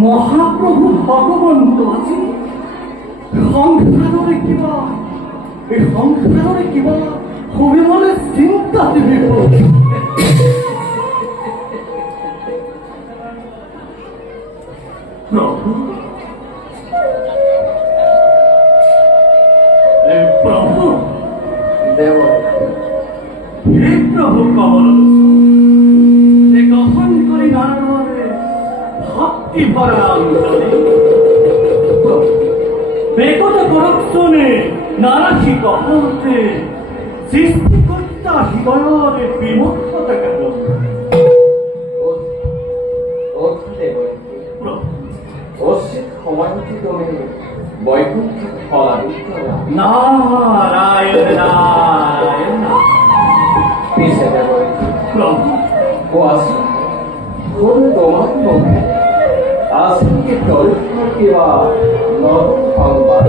মহাপ্রভু ভগবন্ত আছে সংসারে কিবা হবে মানে চিন্তা দিবি প্রভু প্রভু দেব হে প্রভু কমল গঠন করে নারায়ণে ভক্তি ভরা বেকত করক্ষণে নারাশি কপলতে সৃষ্টিকর্তা হৃদয়ের বিমুখতা কেন বৈকুণ্ঠ নারায়ণ নারায়ণ পিছে দেব প্রভু ও আসি তোমার মুখে আসিকে দরিদ্র কিবা নরম সংবাদ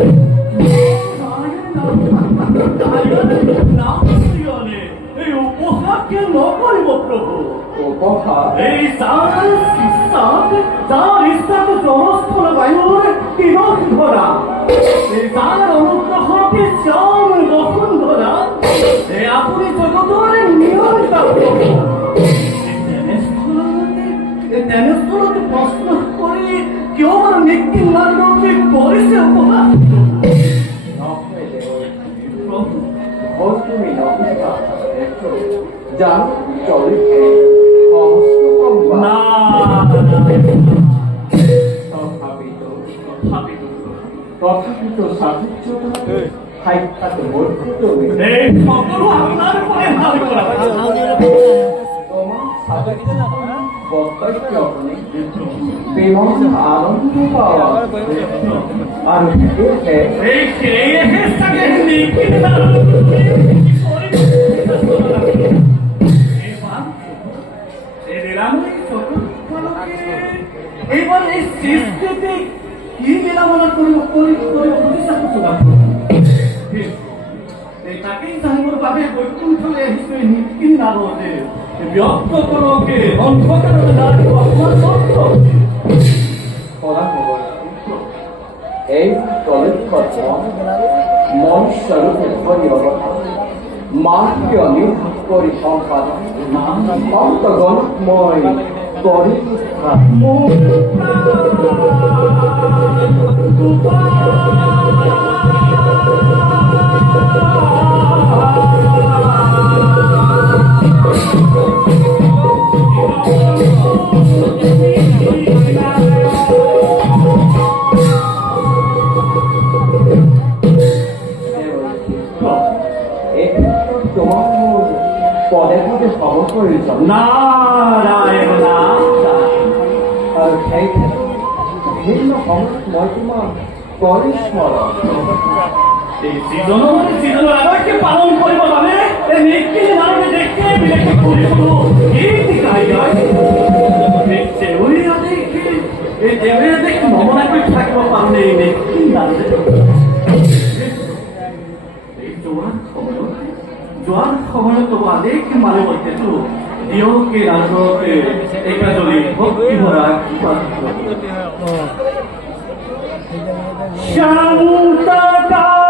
এই উপহারকে নকরিব প্রভু উপহার এই যার ইচ্ছাকে জলস্থল বায়ুর তিলক ধরা এই যার অনুগ্রহকে শ্যাম বসুন্ধরা এই আপনি জগতরে নিয়ন্ত্রণ প্রভু তেনেস্থলতে প্রশ্ন করে কেউ আমার নিক্ষিণ মার্গকে করেছে উপহার তুমি জানো চরিত্র তথাপিত সাহিত্যতা সাক্ষাৎ বর্ধিত বিমান আনন্দ পাওয়া আর এবার এই সৃষ্টিতে কি মেলামেলা তাকেই চাহিবর বাবে বৈকুণ্ঠলে হিসেবে নিক্ষিণ নারদে ব্যক্ত করকে অন্ধকারে দাঁড়িয়ে অপমান করত এই কলিকত মনুষ্যরূপে ধরি অবতার মানকে নির্ভর করি সম্পাদন অন্তগণময় করি পদে পদে খবর করেছ নারায়ণ আর সেই ভিন্ন সময় তোমার করিস এই সৃজন আবারকে পালন করিব বাবে এই নিক্ষিণ নারদে দেখতে বিলেকে করিব কীর্তি কাহিয়ায় দেখতে ওই দেখে এই দেবের দেখে মমনা করে থাকিব পারলে এই নিক্ষিণ নারদে এই জোয়ার খবর তো অনেক মানে বলতেছো দিওকে নারদকে একাজলি ভক্তি ভরা শান্ততা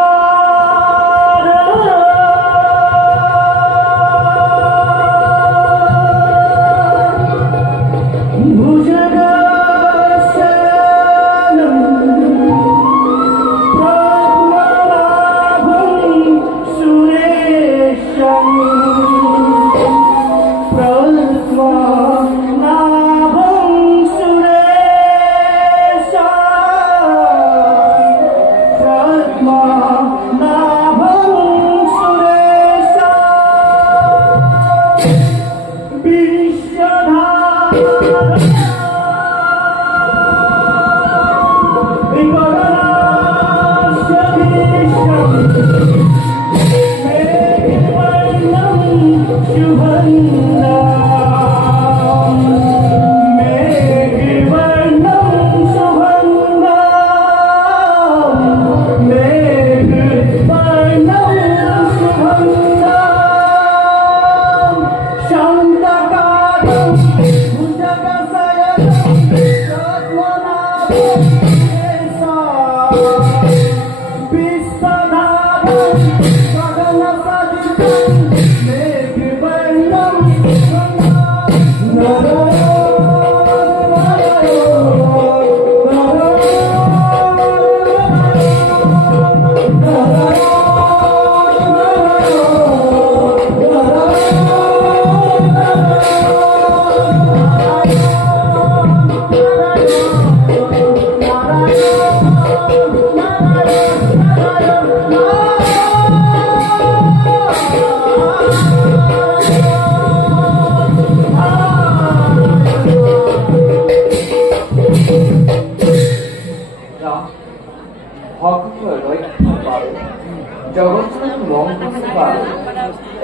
সংস্কার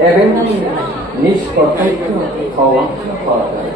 এবং নিষ্কর্তব্য হওয়া করা যায়।